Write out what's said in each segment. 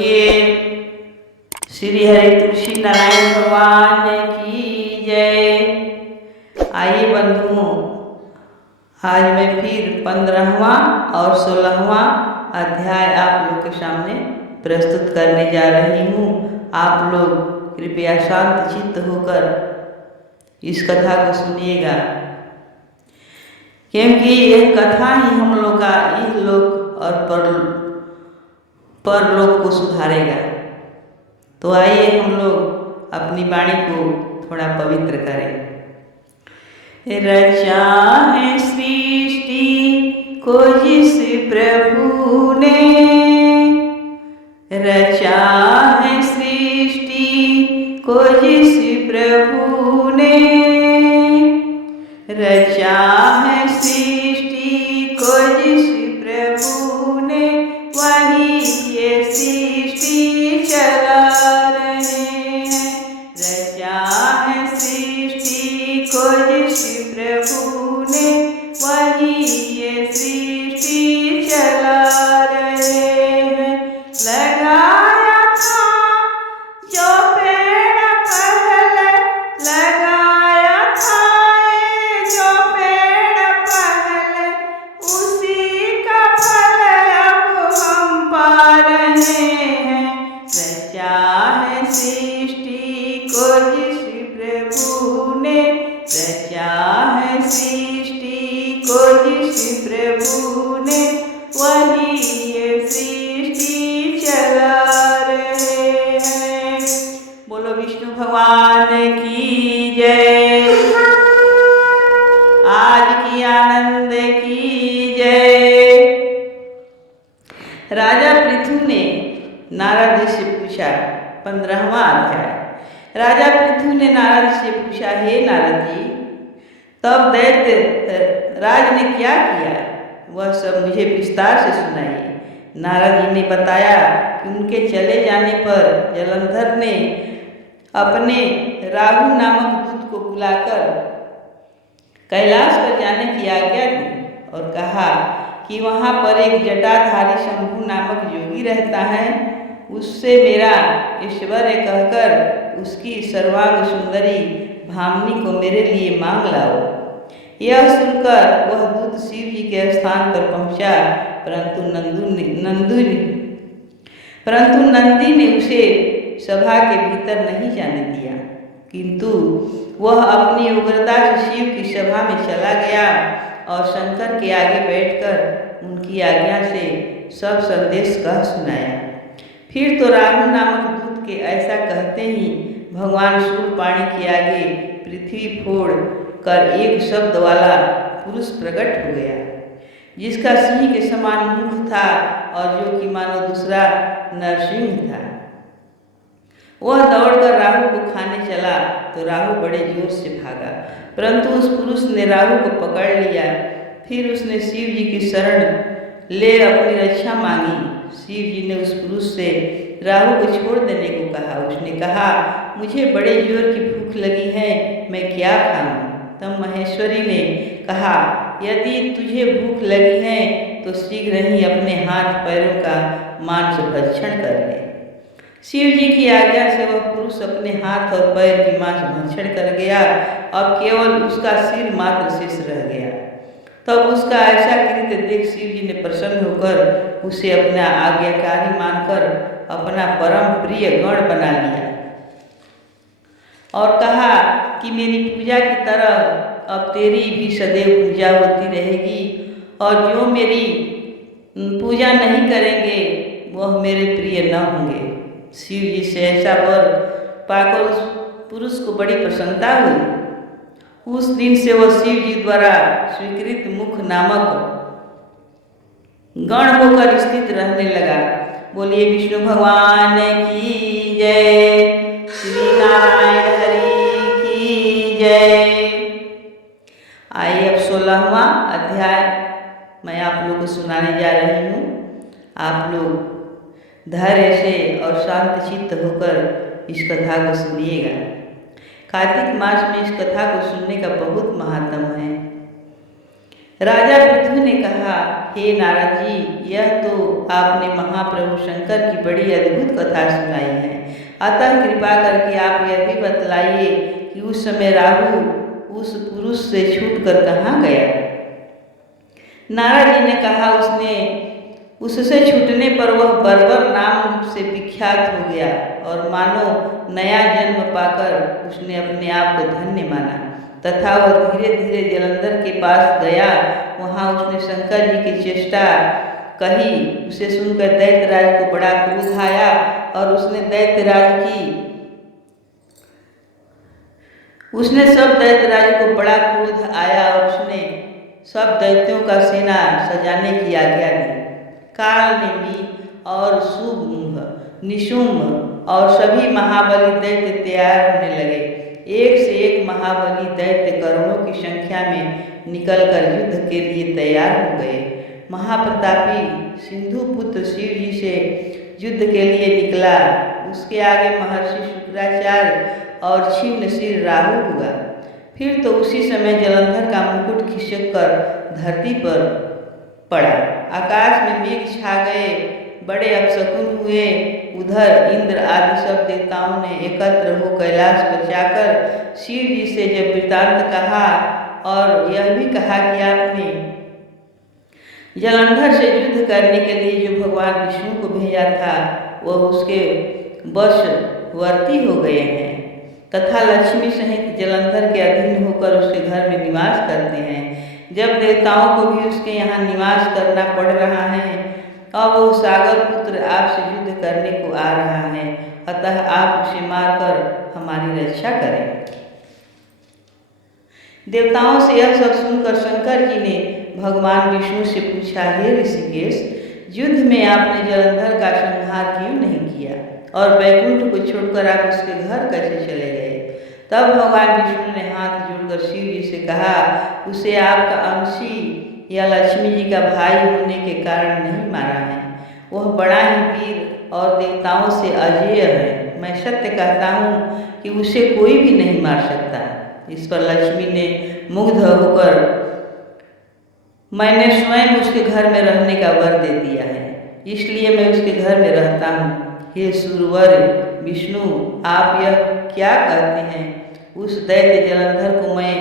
बोलिए श्री हरि तुलसी नारायण भगवान की जय। आइए बंधुओं, आज मैं फिर 15वां और 16वां अध्याय आप लोग के सामने प्रस्तुत करने जा रही हूँ। आप लोग कृपया शांत चित्त होकर इस कथा को सुनिएगा, क्योंकि यह कथा ही हम लोग का इहलोक और परलोक को सुधारेगा। तो आइए हम लोग अपनी वाणी को थोड़ा पवित्र करें। रचा है सृष्टि को जिस प्रभु ने, रचा है सृष्टि को जिस प्रभु ने, रचा है सृष्टि को जिस प्रभु ने, वही ये सृष्टि चला रहे हैं। रचा है सृष्टि को जिस प्रभु ने, वही ये सृष्टि चला रहे हैं। लगाया था जो पेड़ पहले, लगाया था जो पेड़ पहले, उसी का फल अब हम पा रहे हैं। रचा है सृष्टि को जिस प्रभु ने, रचा है सृष्टि को जिस प्रभु ने, वही ये सृष्टि चला रहे हैं। बोलो विष्णु भगवान की जय, आज की आनंद की जय। राजा पृथु ने नारद से पूछा, 15वां अध्याय। राजा पृथु ने नारद से पूछा, हे नारद जी, तब दैत्य राज ने क्या किया, वह सब मुझे विस्तार से सुनाइए। नारद जी ने बताया कि उनके चले जाने पर जलंधर ने अपने राहु नामक दूत को बुलाकर कैलाश पर जाने की आज्ञा दी और कहा कि वहाँ पर एक जटाधारी शंभु नामक योगी रहता है, उससे मेरा ऐश्वर्य कहकर उसकी सर्वांग सुंदरी भामिनी को मेरे लिए मांग लाओ। यह सुनकर वह दूत शिव जी के स्थान पर पहुंचा, परंतु नंदी ने उसे सभा के भीतर नहीं जाने दिया, किंतु वह अपनी उग्रता से शिव की सभा में चला गया और शंकर के आगे बैठकर उनकी आज्ञा से सब संदेश कह सुनाया। फिर तो राहु नामक दूत के ऐसा कहते ही भगवान शूलपाणी के आगे पृथ्वी फोड़ कर एक शब्द वाला पुरुष प्रकट हो गया, जिसका सिंह के समान मुख था और जो कि मानो दूसरा नरसिंह था। वह दौड़कर राहु को खाने चला तो राहु बड़े जोर से भागा, परंतु उस पुरुष ने राहु को पकड़ लिया। फिर उसने शिव जी की शरण ले अपनी रक्षा मांगी। शिव जी ने उस पुरुष से राहु को छोड़ देने को कहा। उसने कहा, मुझे बड़े जोर की भूख लगी है, मैं क्या खाऊं? तब महेश्वरी ने कहा, यदि तुझे भूख लगी है तो शीघ्र ही अपने हाथ पैरों का मांस भक्षण कर ले। शिव जी की आज्ञा से वह पुरुष अपने हाथ और पैर की मांस भक्षण कर गया और केवल उसका सिर मात्र शेष रह गया। तब उसका ऐसा कृत्य देख शिव जी ने प्रसन्न होकर उसे अपना आज्ञाकारी मानकर अपना परम प्रिय गण बना लिया और कहा कि मेरी पूजा की तरह अब तेरी भी सदैव पूजा होती रहेगी, और जो मेरी पूजा नहीं करेंगे वह मेरे प्रिय न होंगे। शिव जी से ऐसा वर पाकर उस पुरुष को बड़ी प्रसन्नता हुई। उस दिन से वह शिव जी द्वारा स्वीकृत मुख नामक गण होकर स्थित रहने लगा। बोलिए विष्णु भगवान की जय, श्री नारायण हरि की जय। आइए अब 16वां अध्याय मैं आप लोगों को सुनाने जा रही हूँ। आप लोग धैर्य से और शांत चित्त होकर इस कथा को सुनिएगा। कार्तिक मास में इस कथा को सुनने का बहुत महात्म है। राजा पृथु ने कहा, हे नारद जी, यह तो आपने महाप्रभु शंकर की बड़ी अद्भुत कथा सुनाई है। अतः कृपा करके आप यह भी बतलाइए कि उस समय राहु उस पुरुष से छूटकर कहाँ गया। नारद जी ने कहा, उससे छूटने पर वह बर्बर नाम से विख्यात हो गया और मानो नया जन्म पाकर उसने अपने आप को धन्य माना तथा वह धीरे धीरे जलंधर के पास गया। वहाँ उसने शंकर जी की चेष्टा कही। उसे सुनकर दैत्यराज को बड़ा क्रोध आया और उसने सब दैत्यों का सेना सजाने की आज्ञा दी। काल नेमी और शुंभ, निशुंभ और सभी महाबली दैत्य तैयार होने लगे। एक से एक महाबली दैत्य करोड़ों की संख्या में निकलकर युद्ध के लिए तैयार हो गए। महाप्रतापी सिंधु पुत्र शिव जी से युद्ध के लिए निकला। उसके आगे महर्षि शुक्राचार्य और छिन्न सिर राहु हुआ। फिर तो उसी समय जलंधर का मुकुट खिसक कर धरती पर पड़ा। आकाश में मेघ छा गए, बड़े अपशकुन हुए। उधर इंद्र आदि सब देवताओं ने एकत्र हो कैलाश पर जाकर शिव जी से जब वृतांत कहा और यह भी कहा कि आपने जलंधर से युद्ध करने के लिए जो भगवान विष्णु को भेजा था वह उसके वशवर्ती हो गए हैं तथा लक्ष्मी सहित जलंधर के अधीन होकर उसके घर में निवास करते हैं। जब देवताओं को भी उसके यहाँ निवास करना पड़ रहा है, अब वो सागर पुत्र आपसे युद्ध करने को आ रहा है, अतः आप उसे मारकर हमारी रक्षा करें। देवताओं से यह सब सुनकर शंकर जी ने भगवान विष्णु से पूछा, हे ऋषिकेश, युद्ध में आपने जलंधर का संहार क्यों नहीं किया और वैकुंठ को छोड़कर आप उसके घर कैसे चले गए। तब भगवान विष्णु ने हाथ जोड़कर शिव जी से कहा, उसे आपका अंशी या लक्ष्मी जी का भाई होने के कारण नहीं मारा है। वह बड़ा ही वीर और देवताओं से अजेय है। मैं सत्य कहता हूँ कि उसे कोई भी नहीं मार सकता। इस पर लक्ष्मी ने मुग्ध होकर, मैंने स्वयं उसके घर में रहने का वर दे दिया है, इसलिए मैं उसके घर में रहता हूँ। हे सुरवर विष्णु, आप यह क्या कहते हैं? उस दैत्य जलंधर को मैं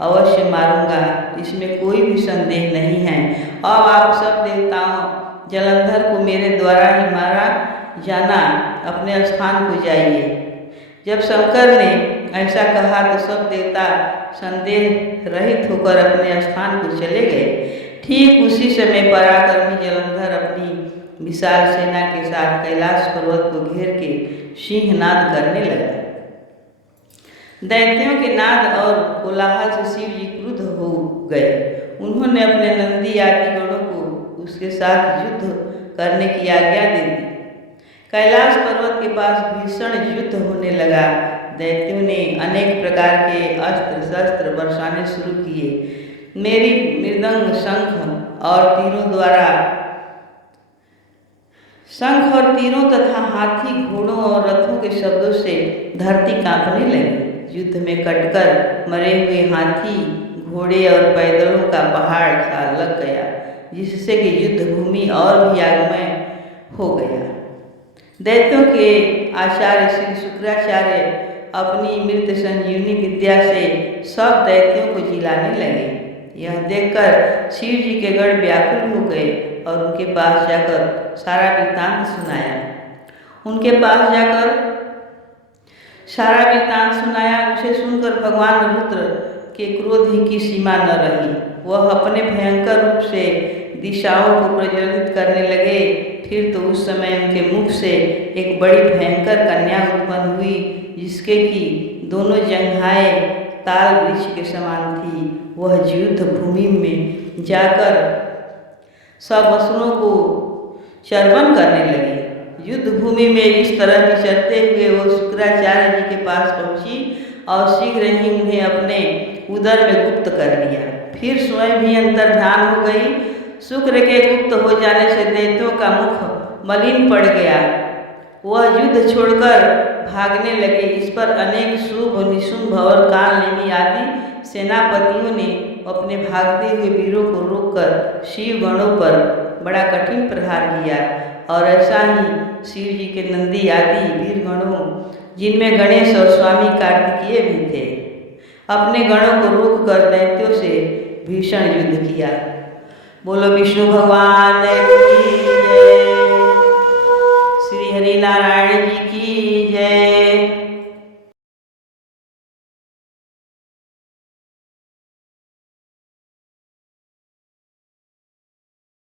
अवश्य मारूंगा, इसमें कोई भी संदेह नहीं है। अब आप सब देवताओं जलंधर को मेरे द्वारा ही मारा जाना, अपने स्थान को जाइए। जब शंकर ने ऐसा कहा तो सब देवता संदेह रहित होकर अपने स्थान को चले गए। ठीक उसी समय पराक्रमी जलंधर अपनी विशाल सेना के साथ कैलाश पर्वत को घेर के सिंहनाद करने लगा। दैत्यों के नाद और कोलाहल से शिव जी क्रुद्ध हो गए। उन्होंने अपने नंदी आदि गणों को उसके साथ युद्ध करने की आज्ञा दे दी। कैलाश पर्वत के पास भीषण युद्ध होने लगा। दैत्यों ने अनेक प्रकार के अस्त्र शस्त्र बरसाने शुरू किए। मेरी मृदंग, शंख और तीरों तथा हाथी, घोड़ों और रथों के शब्दों से धरती कांपने लगी। युद्ध में कटकर मरे हुए हाथी, घोड़े और पैदलों का पहाड़ सा लग गया, जिससे कि युद्ध भूमि और भी आगमय हो गया। दैत्यों के आचार्य श्री शुक्राचार्य अपनी मृत संजीवनी विद्या से सब दैत्यों को जिलाने लगे। यह देखकर शिव जी के गण व्याकुल हो गए और उनके पास जाकर सारा वृत्तांत सुनाया। उसे सुनकर भगवान रुद्र के क्रोध ही की सीमा न रही। वह अपने भयंकर रूप से दिशाओं को प्रज्वलित करने लगे। फिर तो उस समय उनके मुख से एक बड़ी भयंकर कन्या उत्पन्न हुई, जिसके की दोनों जंघाएं ताल वृक्ष के समान थी। वह युद्ध भूमि में जाकर सब असुरों को चर्वण करने लगी। युद्ध भूमि में इस तरह विचरते हुए वो शुक्राचार्य जी के पास पहुंची और शीघ्र ही उन्हें अपने उदर में गुप्त कर लिया। फिर स्वयं भी अंतर्धान हो गई। शुक्र के गुप्त हो जाने से दैत्यों का मुख मलिन पड़ गया। वह युद्ध छोड़कर भागने लगे। इस पर अनेक शुभ, निशुंभ और कालनेमी आदि सेनापतियों ने अपने भागते हुए वीरों को रोककर शिव गणों पर बड़ा कठिन प्रहार किया। और ऐसा ही शिव जी के नंदी आदि वीर गणों, जिनमें गणेश और स्वामी कार्तिकेय भी थे, अपने गणों को रोककर दैत्यों से भीषण युद्ध किया। बोलो विष्णु भगवान की जय, श्री हरि नारायण जी की जय।